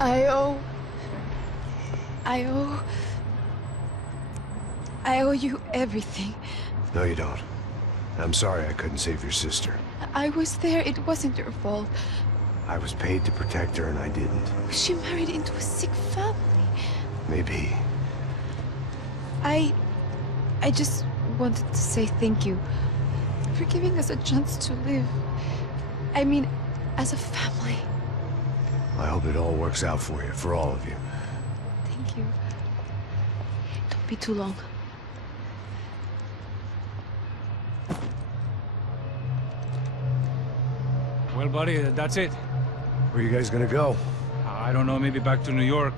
I owe... I owe... I owe you everything. No, you don't. I'm sorry I couldn't save your sister. I was there. It wasn't your fault. I was paid to protect her and I didn't. She married into a sick family. Maybe. I just wanted to say thank you for giving us a chance to live. I mean, as a family. I hope it all works out for you, for all of you. Thank you. Don't be too long. Well, buddy, that's it. Where are you guys gonna go? I don't know, maybe back to New York,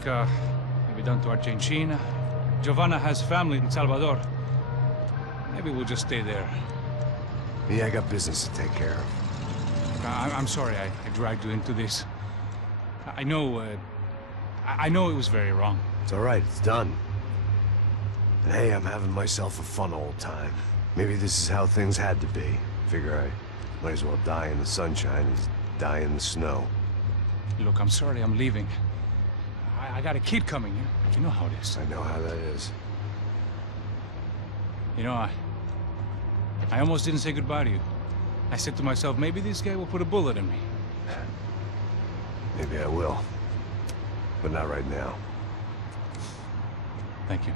maybe down to Argentina. Giovanna has family in Salvador. Maybe we'll just stay there. Yeah, I got business to take care of. I'm sorry I dragged you into this. I know it was very wrong. It's all right, it's done. And hey, I'm having myself a fun old time. Maybe this is how things had to be. Figure I might as well die in the sunshine as die in the snow. Look, I'm sorry I'm leaving. I got a kid coming. You know how it is. I know how that is. You know, I almost didn't say goodbye to you. I said to myself, maybe this guy will put a bullet in me. Maybe I will. But not right now. Thank you.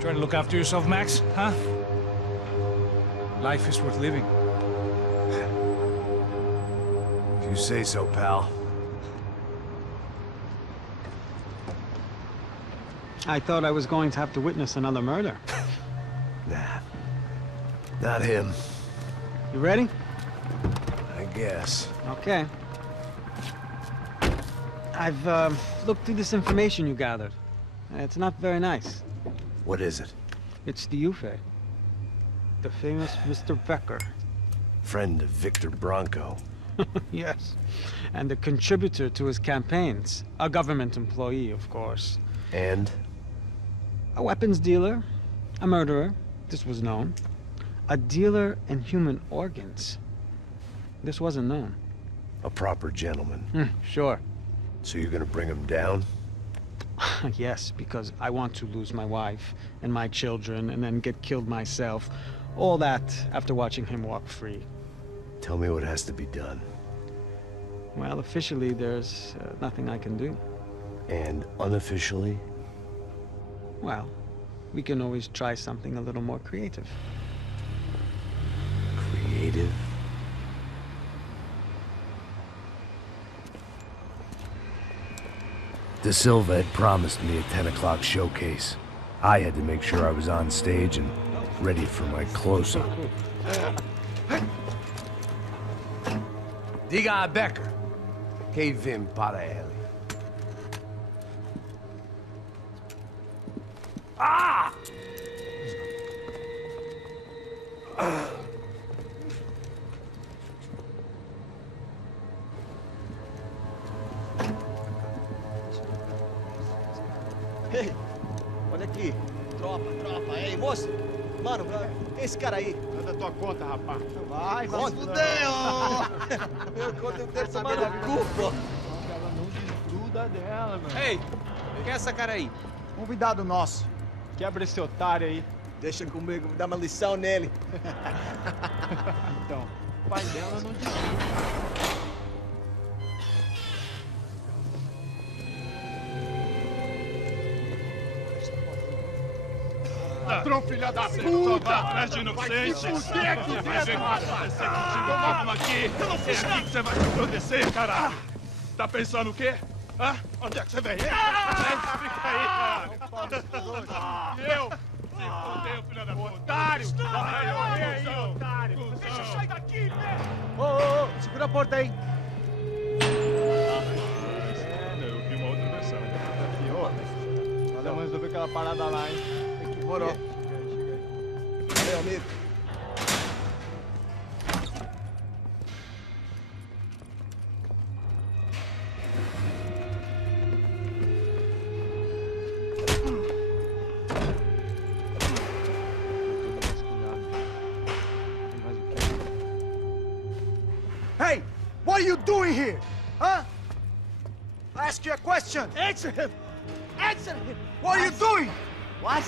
Try to look after yourself, Max, huh? Life is worth living. If you say so, pal. I thought I was going to have to witness another murder. Nah. Not him. You ready? I guess. Okay. I've looked through this information you gathered. It's not very nice. What is it? It's the Ufe. The famous Mr. Becker. Friend of Victor Bronco. Yes. And a contributor to his campaigns. A government employee, of course. And? A weapons dealer. A murderer. This was known. A dealer in human organs. This wasn't known. A proper gentleman. Sure. So you're gonna bring him down? Yes, because I want to lose my wife and my children and then get killed myself. All that after watching him walk free. Tell me what has to be done. Well, officially, there's nothing I can do. And unofficially? Well, we can always try something a little more creative. Creative? De Silva had promised me a 10 o'clock showcase. I had to make sure I was on stage and ready for my close-up. Diga a Becker. Que vim para ele. Ah! Ei, olha aqui. Tropa. Ei, moço. Mano, esse cara aí. Manda tua conta, rapaz. Vai se fuder, ó. Meu conta, eu quero saber da culpa. Ela não desgruda dela, mano. Ei, quem é essa cara aí? Convidado nosso. Quebra esse otário aí. Deixa comigo, me dá uma lição nele. Então, o pai dela não desgruda. Ladrão, filha da puta! Vai atrás de inocente! Vai ver o que vai acontecer contigo. Vamos aqui! É aqui que você vai se acontecer, caralho! Tá pensando o quê? Hã? Onde é que você vem? Fica aí, caralho! Eu? Se fodeu, filha da puta! Otário! Vai morrer aí, otário! Deixa eu sair daqui, velho! Ô, segura a porta aí. Eu vi uma outra versão. Valeu, mas resolver aquela parada lá, hein? Demorou. Valeu, amigo. Hey! doing here? Huh? I ask you a question. Answer him. Answer him. What are you doing? What?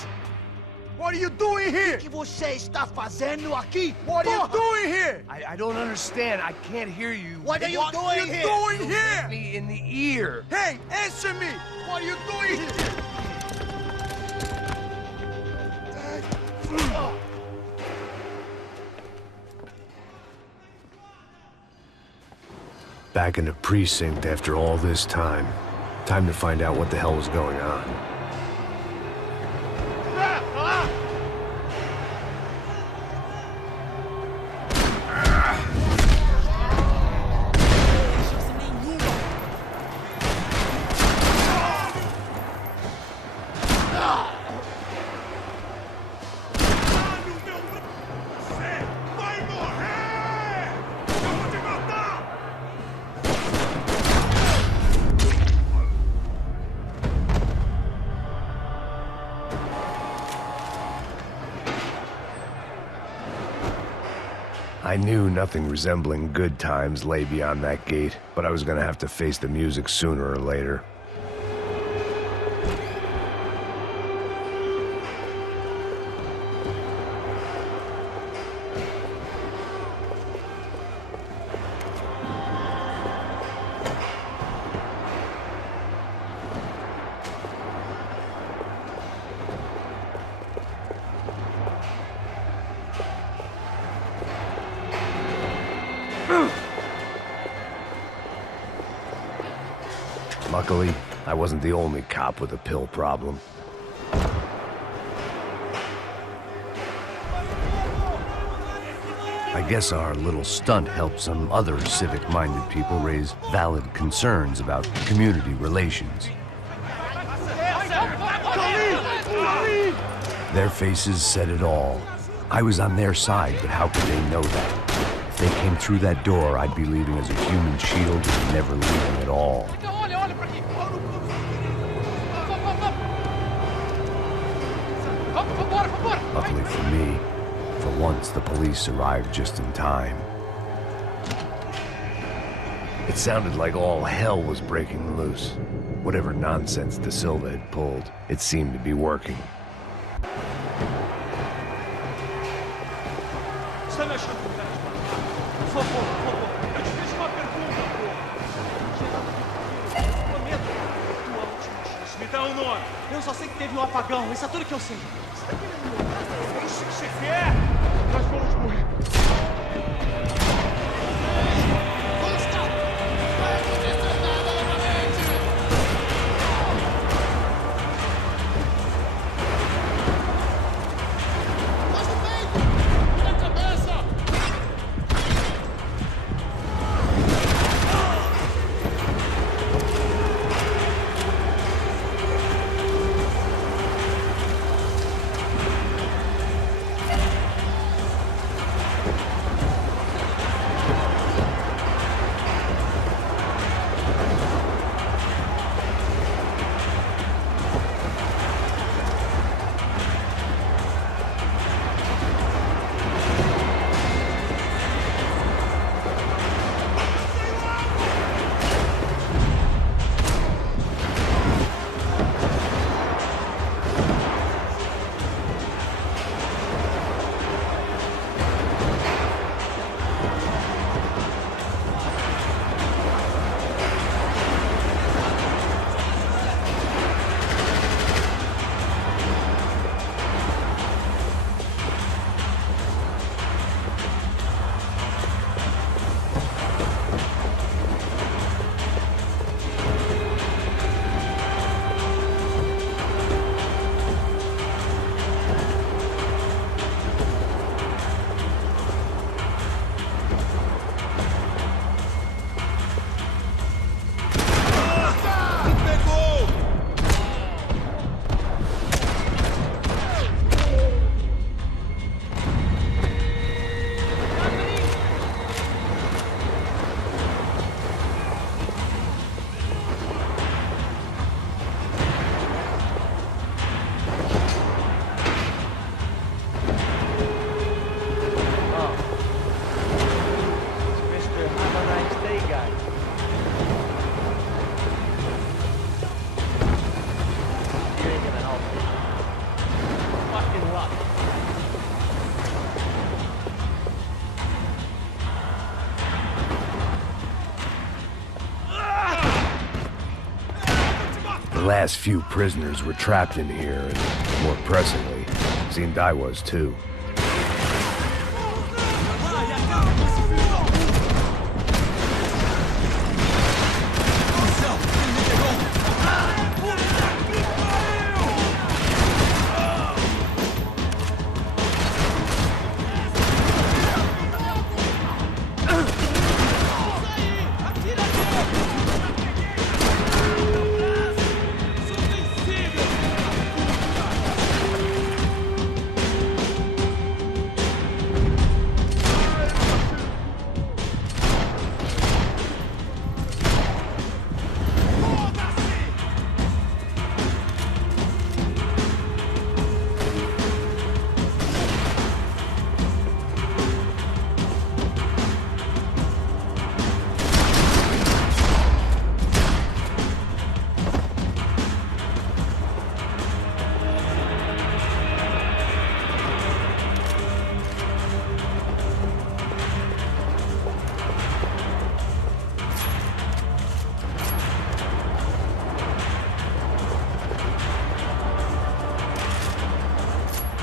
What are you doing here? O que você está fazendo aqui? What are you doing here? I don't understand. I can't hear you. What are you doing here? What are you doing here? Me in the ear. Hey, answer me. What are you doing here? Back in the precinct after all this time. Time to find out what the hell was going on. I knew nothing resembling good times lay beyond that gate, but I was gonna have to face the music sooner or later. Luckily, I wasn't the only cop with a pill problem. I guess our little stunt helped some other civic-minded people raise valid concerns about community relations. Their faces said it all. I was on their side, but how could they know that? If they came through that door, I'd be leaving as a human shield and never leaving at all. Luckily for me, for once the police arrived just in time. It sounded like all hell was breaking loose. Whatever nonsense De Silva had pulled, it seemed to be working. Me dá um nome. Eu só sei que teve um apagão, isso é tudo que eu sei. Você tá querendo me matar? É isso que você quer? Nós vamos morrer. ain't gonna help me. Fucking luck. The last few prisoners were trapped in here, and more pressingly, seemed I was too.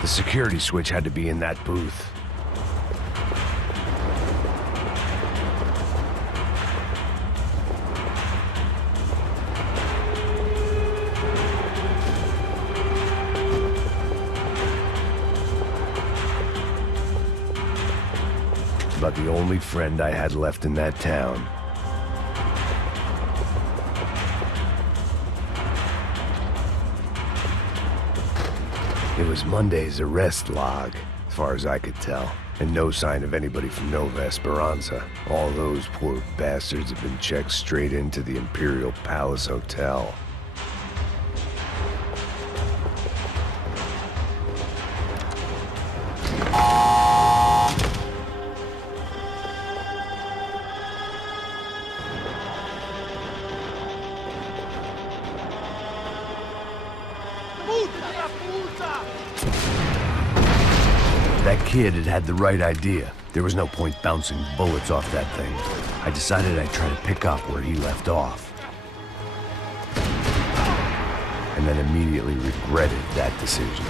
The security switch had to be in that booth. About the only friend I had left in that town. It was Monday's arrest log, as far as I could tell, and no sign of anybody from Nova Esperanza. All those poor bastards have been checked straight into the Imperial Palace Hotel. That kid had had the right idea. There was no point bouncing bullets off that thing. I decided I'd try to pick up where he left off. And then immediately regretted that decision.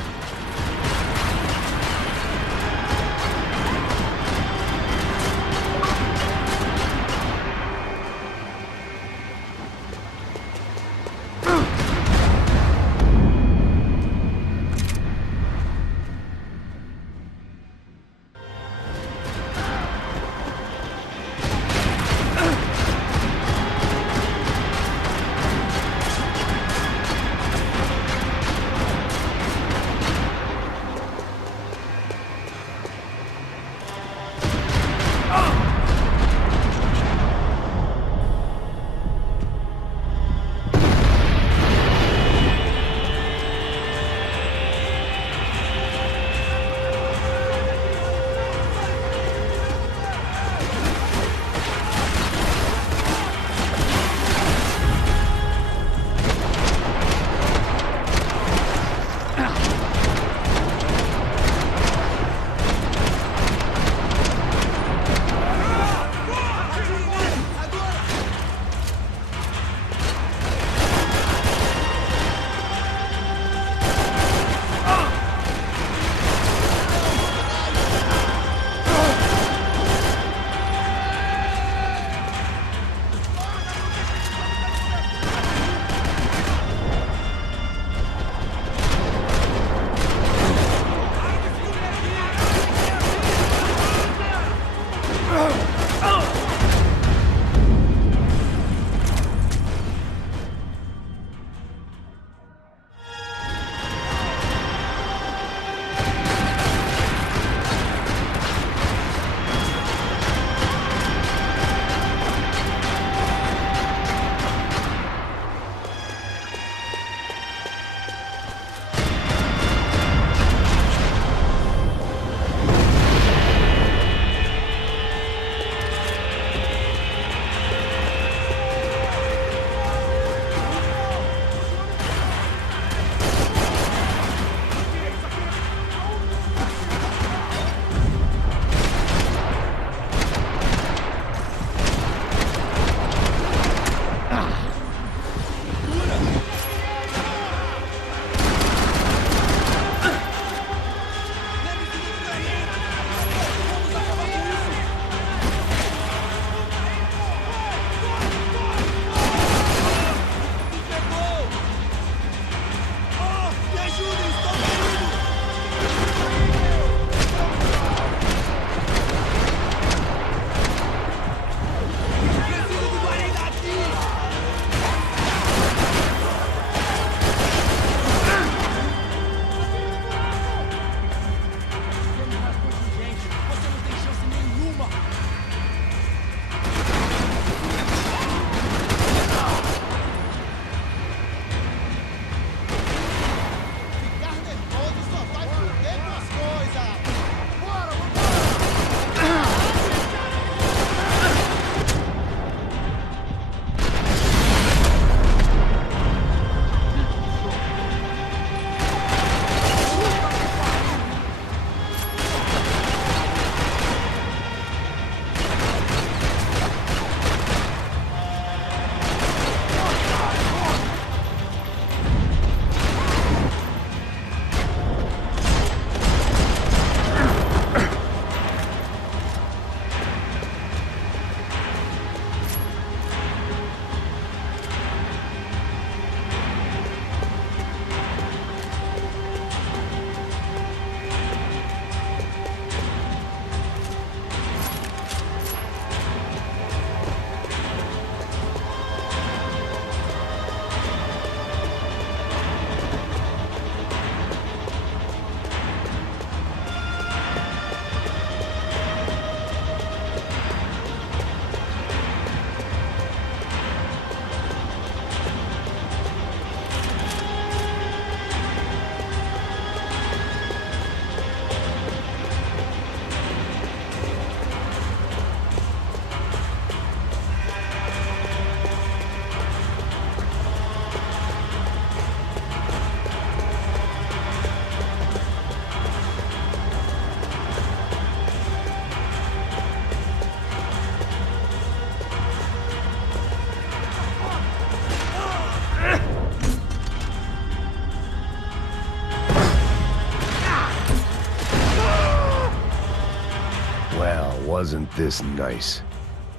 wasn't this nice.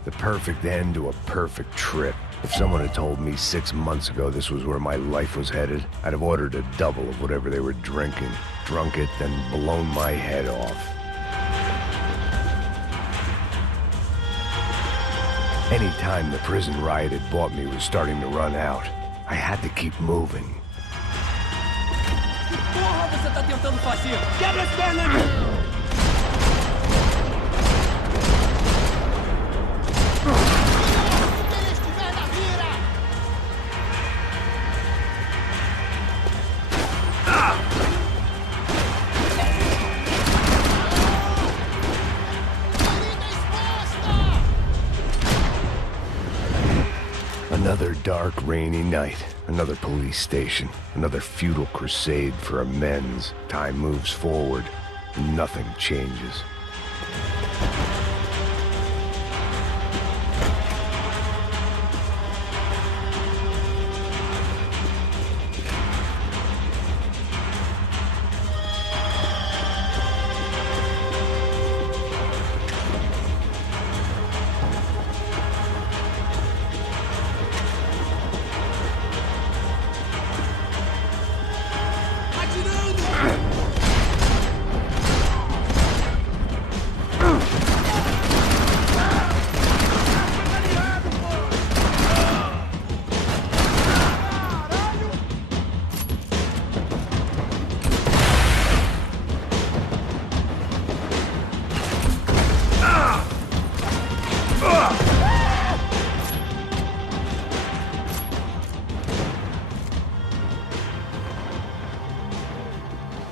The perfect end to a perfect trip. If someone had told me 6 months ago this was where my life was headed, I'd have ordered a double of whatever they were drinking, drunk it, then blown my head off. Any time the prison riot had bought me was starting to run out. I had to keep moving. Porra, você tá tentando fazer? Quebra as pernas! Another dark, rainy night. Another police station. Another futile crusade for amends. Time moves forward, and nothing changes.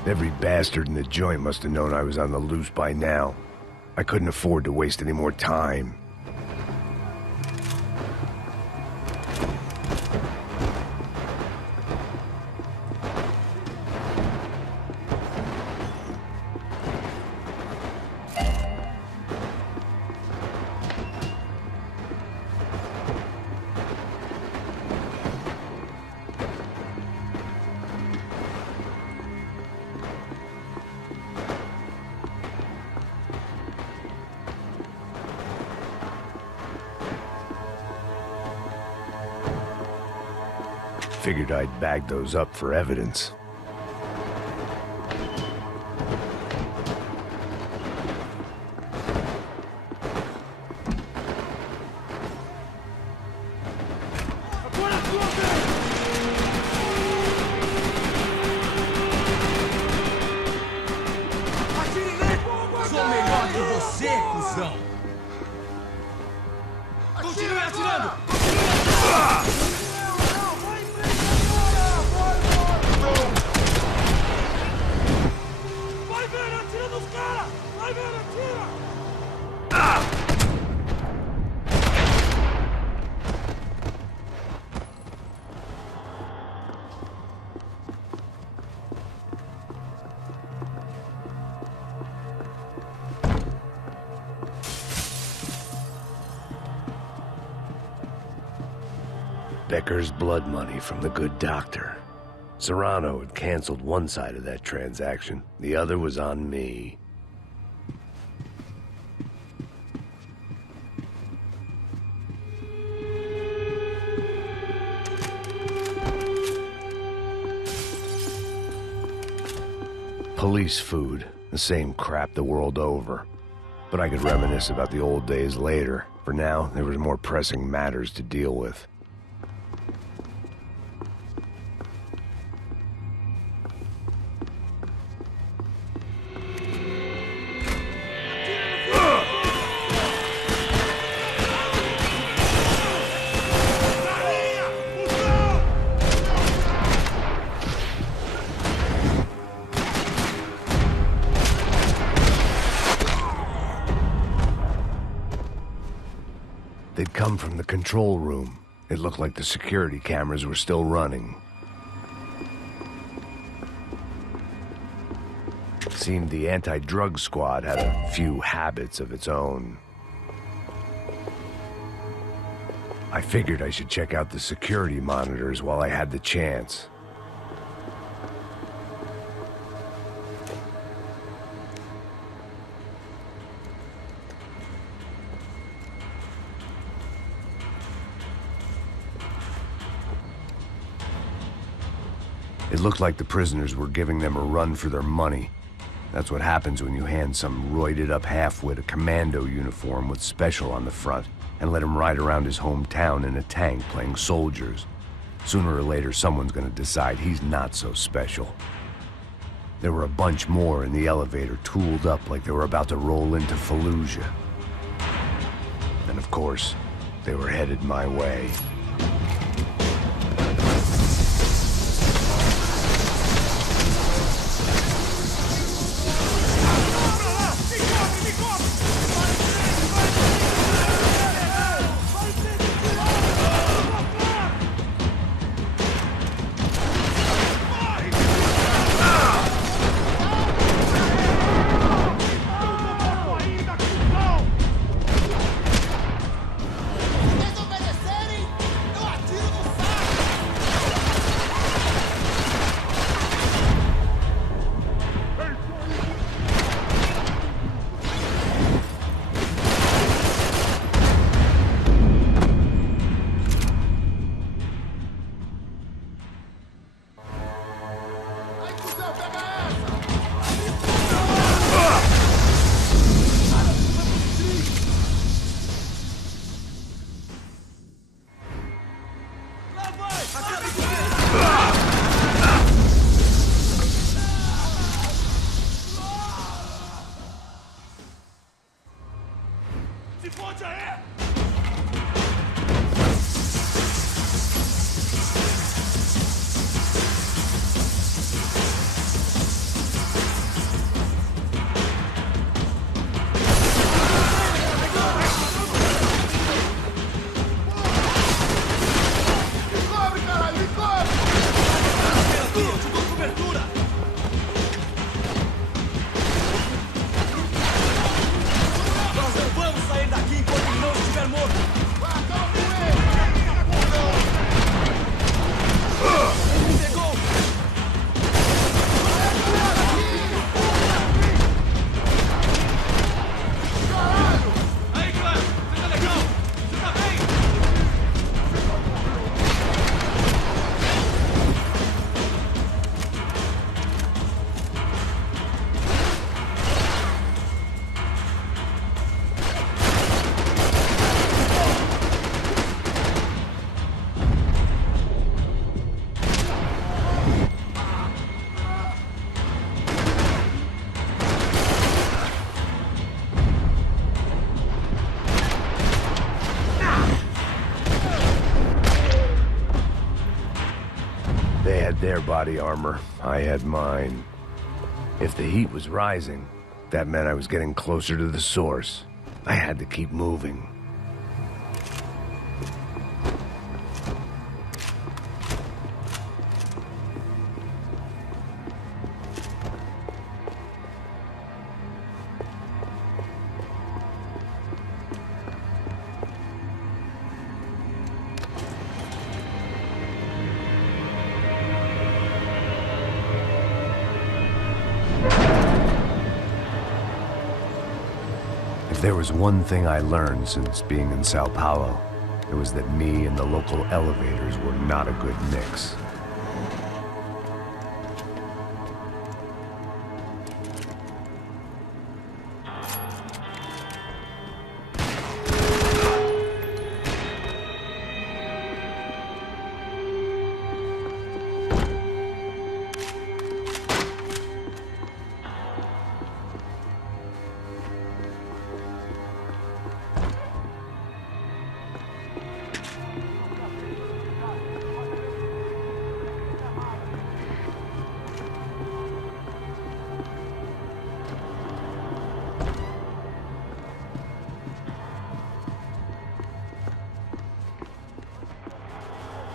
Every bastard in the joint must have known I was on the loose by now. I couldn't afford to waste any more time. Figured I'd bag those up for evidence. Sou melhor que você, cuzão! Continue atirando! Vai, velho! Atira nos caras! Vai, velho! Atira! Becker's blood money from the good doctor. Serrano had canceled one side of that transaction. The other was on me. Police food. The same crap the world over. But I could reminisce about the old days later. For now, there was more pressing matters to deal with. They'd come from the control room. It looked like the security cameras were still running. Seemed the anti-drug squad had a few habits of its own. I figured I should check out the security monitors while I had the chance. It looked like the prisoners were giving them a run for their money. That's what happens when you hand some roided-up halfwit a commando uniform with special on the front and let him ride around his hometown in a tank playing soldiers. Sooner or later, someone's gonna decide he's not so special. There were a bunch more in the elevator, tooled up like they were about to roll into Fallujah. And of course, they were headed my way. Their body armor, I had mine. If the heat was rising, that meant I was getting closer to the source. I had to keep moving. If there was one thing I learned since being in Sao Paulo, it was that me and the local elevators were not a good mix.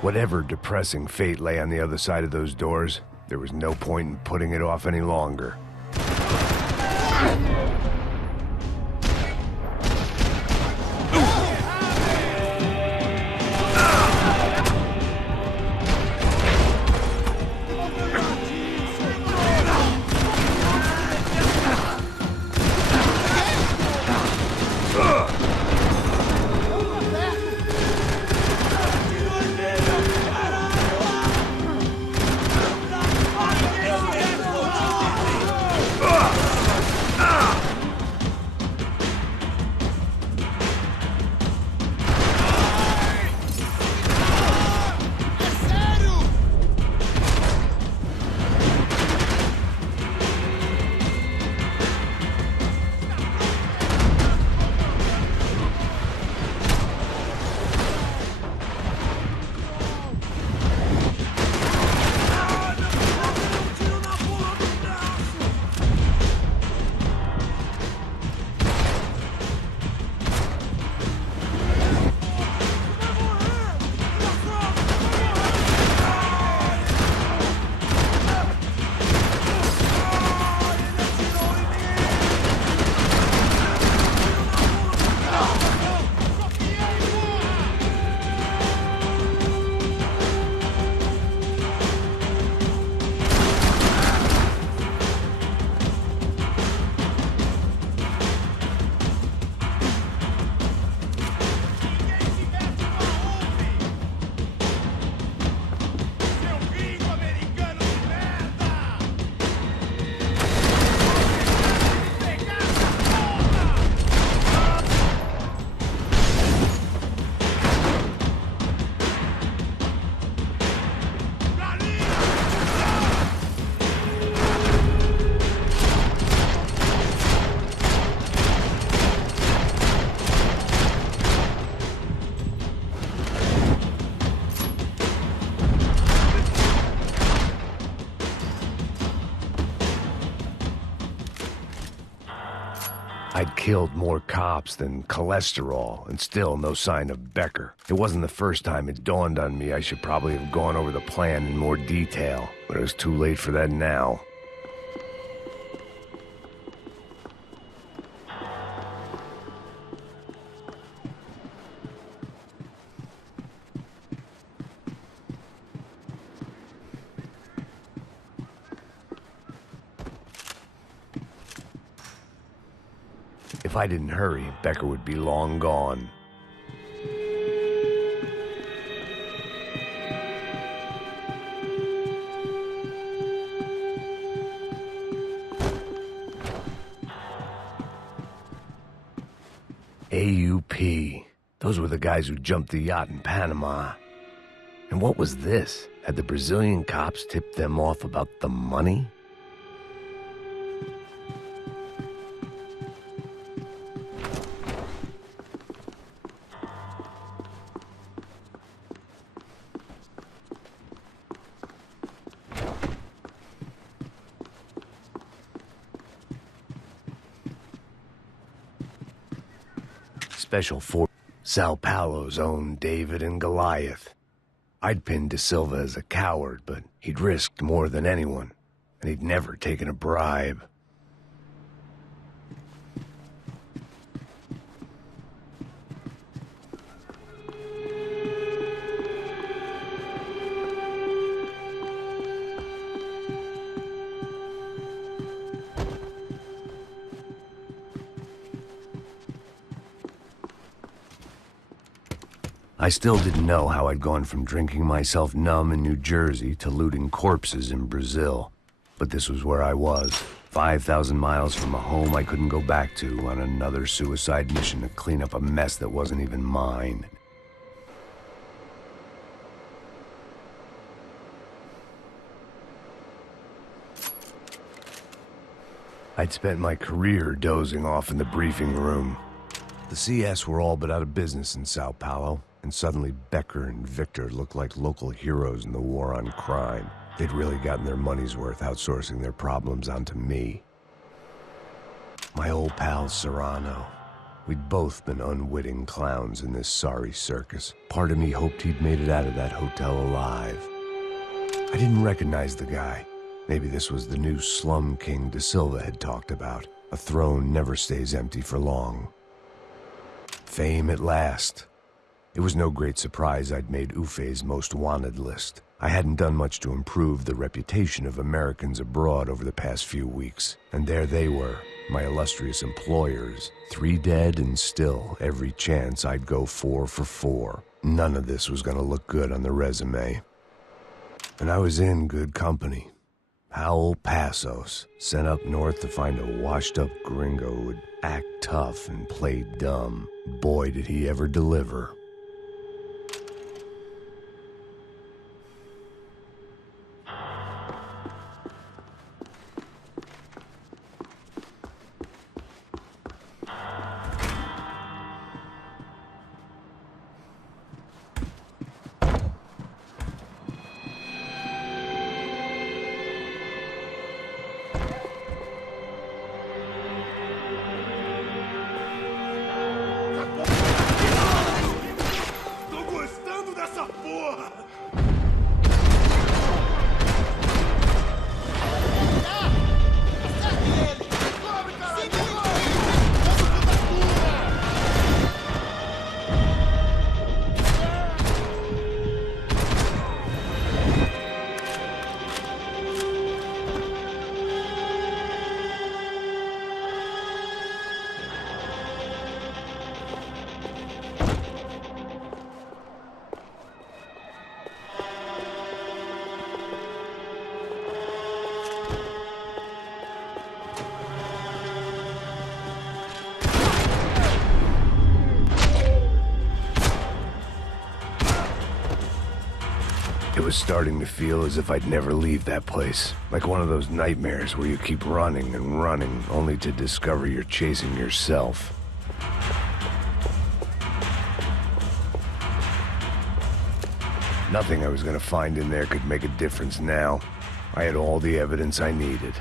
Whatever depressing fate lay on the other side of those doors, there was no point in putting it off any longer. I'd killed more cops than cholesterol, and still no sign of Becker. It wasn't the first time it dawned on me I should probably have gone over the plan in more detail, but it was too late for that now. If I didn't hurry, Becker would be long gone. AUP. Those were the guys who jumped the yacht in Panama. And what was this? Had the Brazilian cops tipped them off about the money? Special Force, Sao Paulo's own David and Goliath. I'd pinned De Silva as a coward, but he'd risked more than anyone, and he'd never taken a bribe. I still didn't know how I'd gone from drinking myself numb in New Jersey to looting corpses in Brazil. But this was where I was, 5,000 miles from a home I couldn't go back to, on another suicide mission to clean up a mess that wasn't even mine. I'd spent my career dozing off in the briefing room. The CS were all but out of business in Sao Paulo, and suddenly Becker and Victor looked like local heroes in the war on crime. They'd really gotten their money's worth outsourcing their problems onto me. My old pal Serrano. We'd both been unwitting clowns in this sorry circus. Part of me hoped he'd made it out of that hotel alive. I didn't recognize the guy. Maybe this was the new slum king De Silva had talked about. A throne never stays empty for long. Fame at last. It was no great surprise I'd made Ufe's most wanted list. I hadn't done much to improve the reputation of Americans abroad over the past few weeks, and there they were, my illustrious employers, 3 dead and still every chance I'd go 4 for 4. None of this was going to look good on the resume. And I was in good company. Howell Passos, sent up north to find a washed-up gringo who would act tough and play dumb. Boy, did he ever deliver. It was starting to feel as if I'd never leave that place. Like one of those nightmares where you keep running and running, only to discover you're chasing yourself. Nothing I was gonna find in there could make a difference now. I had all the evidence I needed.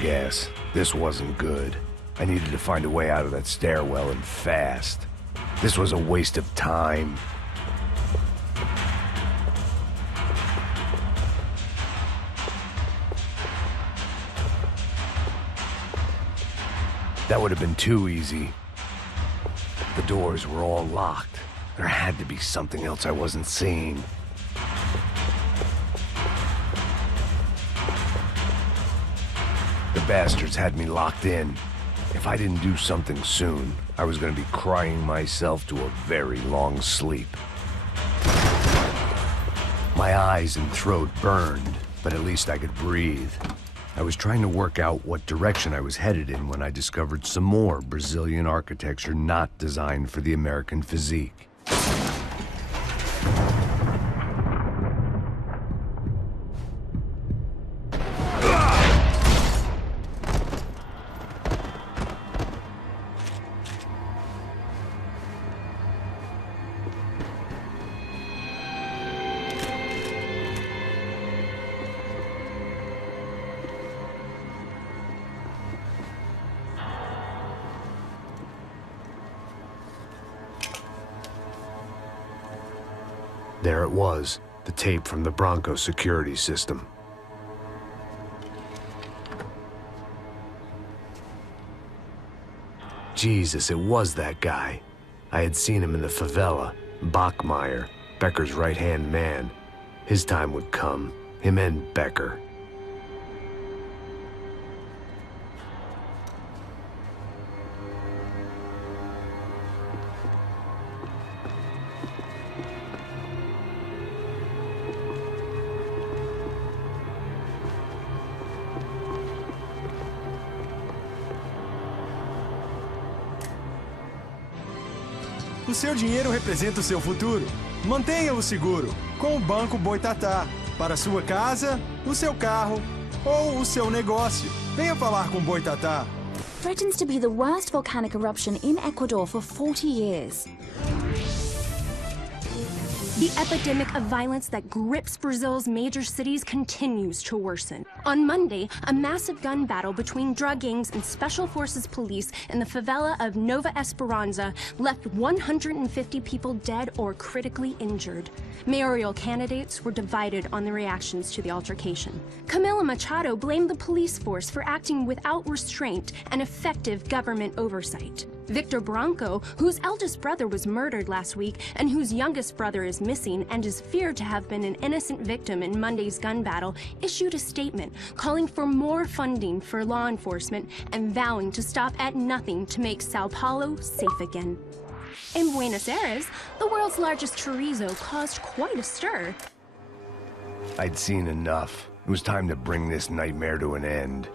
gas. This wasn't good. I needed to find a way out of that stairwell and fast. This was a waste of time. That would have been too easy. The doors were all locked. There had to be something else I wasn't seeing. The bastards had me locked in. If I didn't do something soon, I was going to be crying myself to a very long sleep. My eyes and throat burned, but at least I could breathe. I was trying to work out what direction I was headed in when I discovered some more Brazilian architecture not designed for the American physique. There it was, the tape from the Bronco security system. Jesus, it was that guy. I had seen him in the favela, Bachmeyer, Becker's right-hand man. His time would come, him and Becker. O seu dinheiro representa o seu futuro. Mantenha-o seguro com o Banco Boitatá. Para sua casa, o seu carro ou o seu negócio. Venha falar com Boitatá. Threatens to be the worst volcanic eruption in Ecuador for 40 years. The epidemic of violence that grips Brazil's major cities continues to worsen. On Monday, a massive gun battle between drug gangs and special forces police in the favela of Nova Esperança left 150 people dead or critically injured. Mayoral candidates were divided on the reactions to the altercation. Camila Machado blamed the police force for acting without restraint and effective government oversight. Victor Branco, whose eldest brother was murdered last week and whose youngest brother is missing and is feared to have been an innocent victim in Monday's gun battle, issued a statement calling for more funding for law enforcement and vowing to stop at nothing to make Sao Paulo safe again. In Buenos Aires, the world's largest chorizo caused quite a stir. I'd seen enough. It was time to bring this nightmare to an end.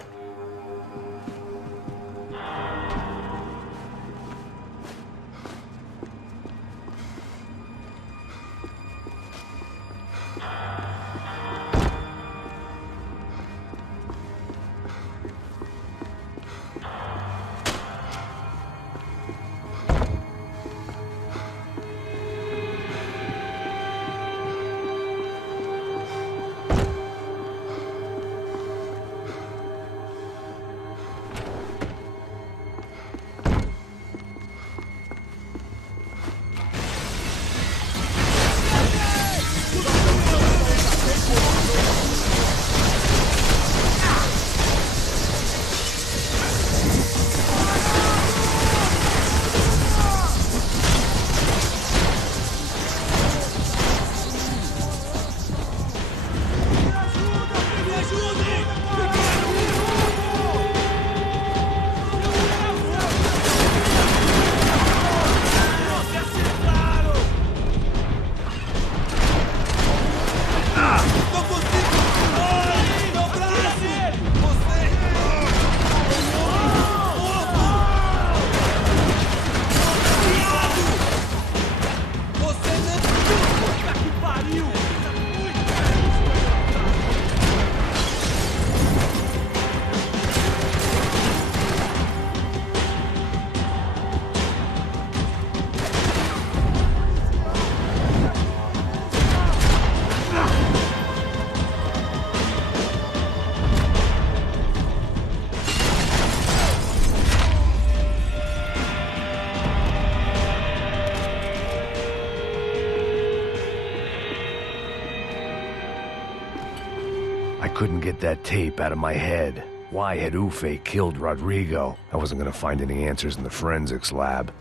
couldn't get that tape out of my head. Why had Ufe killed Rodrigo? I wasn't gonna find any answers in the forensics lab.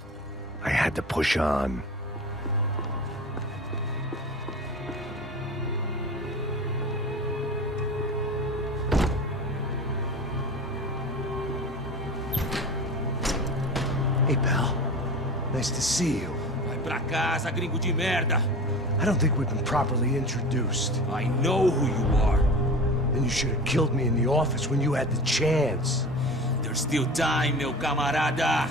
I had to push on. Hey, pal. Nice to see you. Vai pra casa, gringo de merda. I don't think we've been properly introduced. I know who you are. Then you should have killed me in the office when you had the chance. There's still time, meu camarada.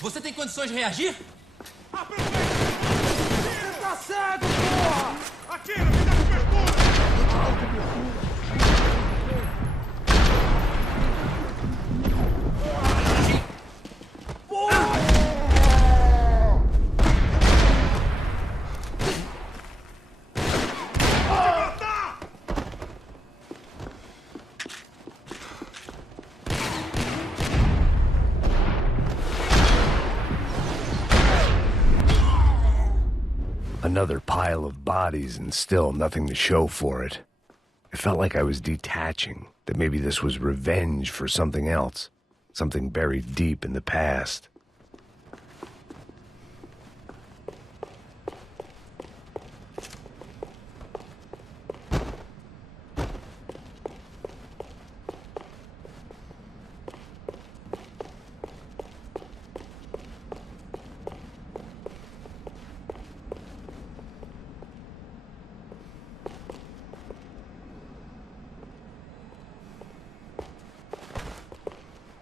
Você tem condições de reagir? Ele tá cego, porra! Atira, me dá cobertura! Another pile of bodies and still nothing to show for it. It felt like I was detaching, that maybe this was revenge for something else, something buried deep in the past.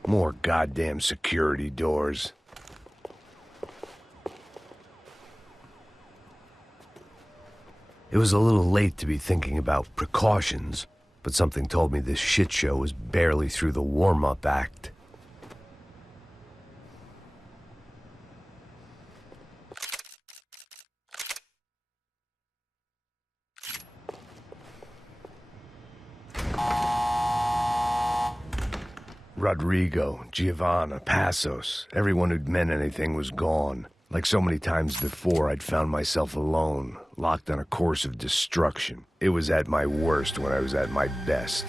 More goddamn security doors. It was a little late to be thinking about precautions, but something told me this shit show was barely through the warm-up act. Rodrigo, Giovanna, Passos, everyone who'd meant anything was gone. Like so many times before, I'd found myself alone, locked on a course of destruction. It was at my worst when I was at my best.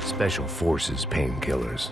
Special Forces painkillers.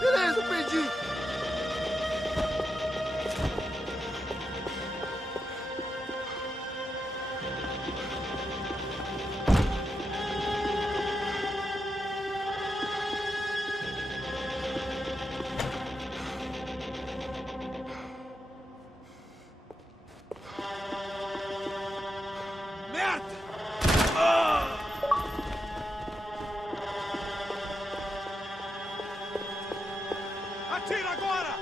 Beleza, perdi! Atira agora!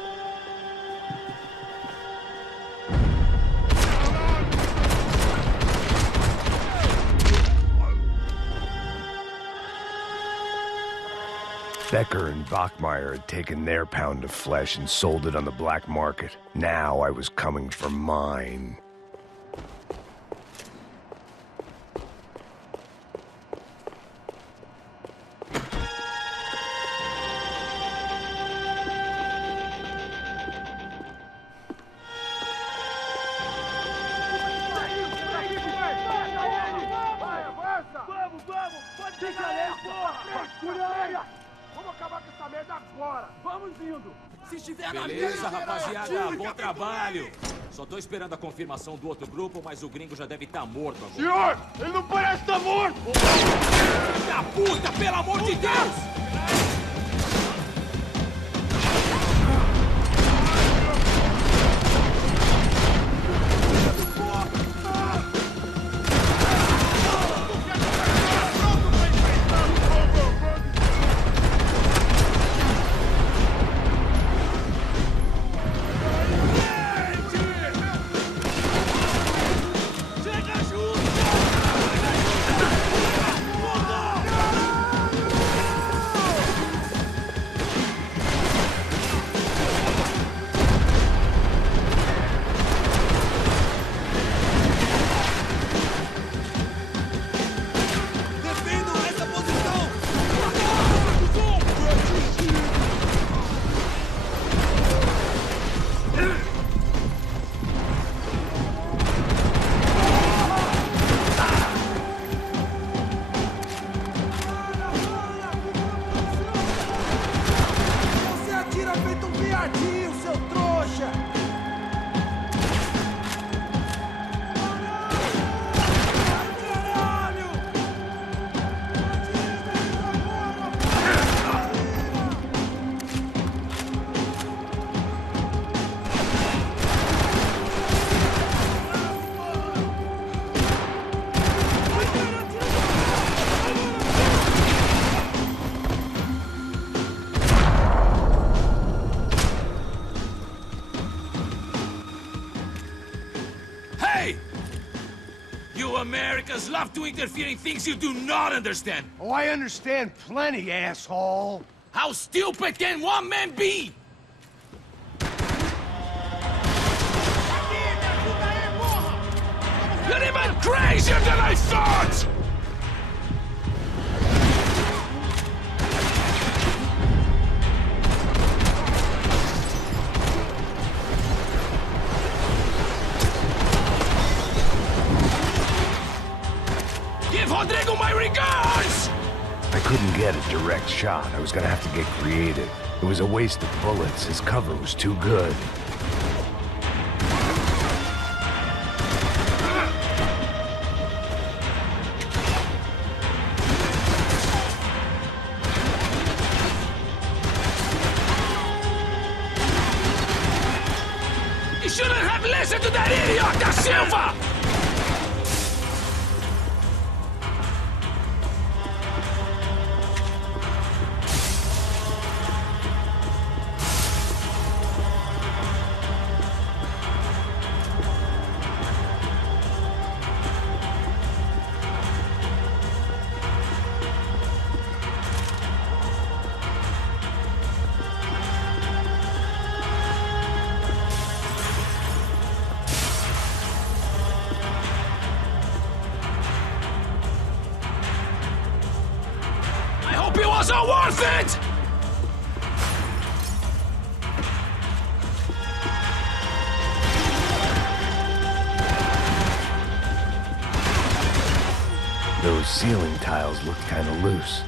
Becker and Bachmeyer had taken their pound of flesh and sold it on the black market. Now I was coming for mine. Beleza, rapaziada, bom trabalho. Só tô esperando a confirmação do outro grupo, mas o gringo já deve estar morto agora. Senhor, ele não parece estar morto! Filho da puta, pelo amor de Deus! Americans love to interfere in things you do not understand. Oh, I understand plenty, asshole. How stupid can one man be? You're even crazier than I thought! Give Rodrigo my regards! I couldn't get a direct shot. I was gonna have to get creative. It was a waste of bullets. His cover was too good. You shouldn't have listened to that idiot, Da Silva! It wasn't worth it! Those ceiling tiles looked kind of loose.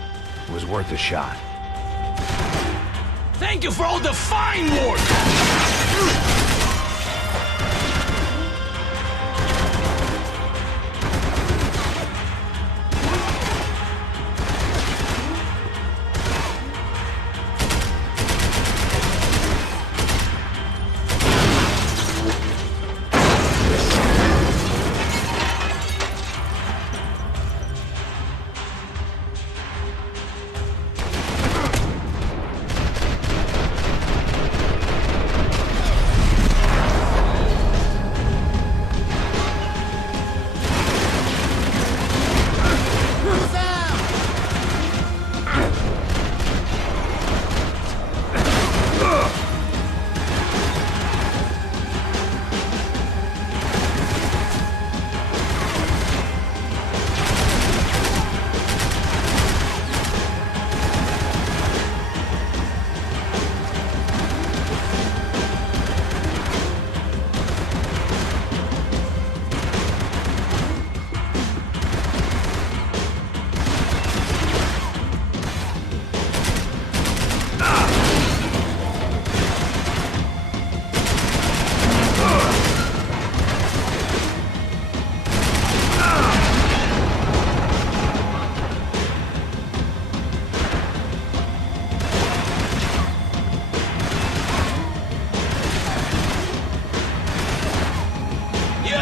It was worth a shot. Thank you for all the fine work!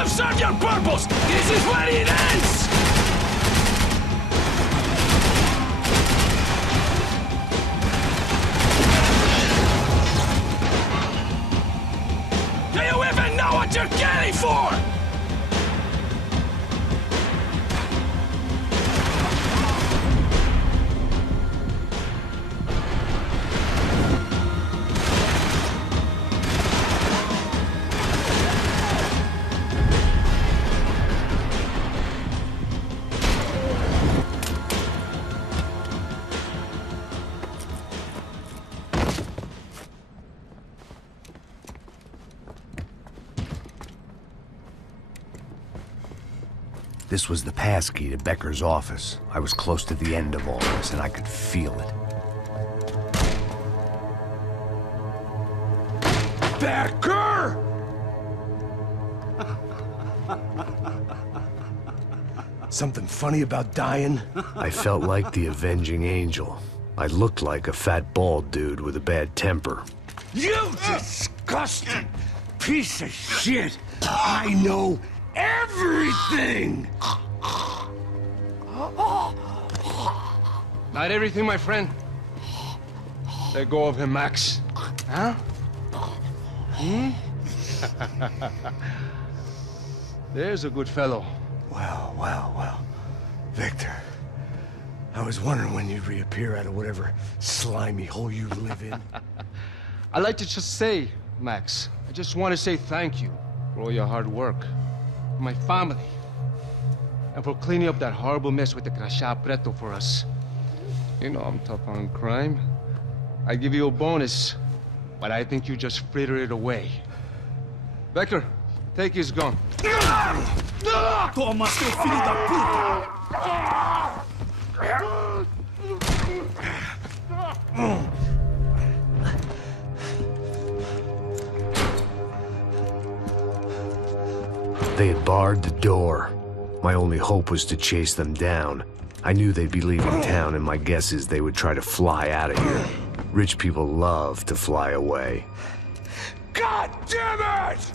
Serve your purpose! This is where it ends! Do you even know what you're getting for? This was the passkey to Becker's office. I was close to the end of all this, and I could feel it. Becker! Something funny about dying? I felt like the avenging angel. I looked like a fat bald dude with a bad temper. You disgusting piece of shit! I know everything! Not everything, my friend. Let go of him, Max. Huh? Hmm? There's a good fellow. Well. Victor, I was wondering when you'd reappear out of whatever slimy hole you live in. I'd like to just say, Max, I just want to say thank you for all your hard work, for my family, and for cleaning up that horrible mess with the Crachá Preto for us. You know I'm tough on crime. I give you a bonus, but I think you just frittered it away. Becker, take his gun. Toma, seu filho da puta! They had barred the door. My only hope was to chase them down. I knew they'd be leaving town, and my guess is they would try to fly out of here. Rich people love to fly away. God damn it!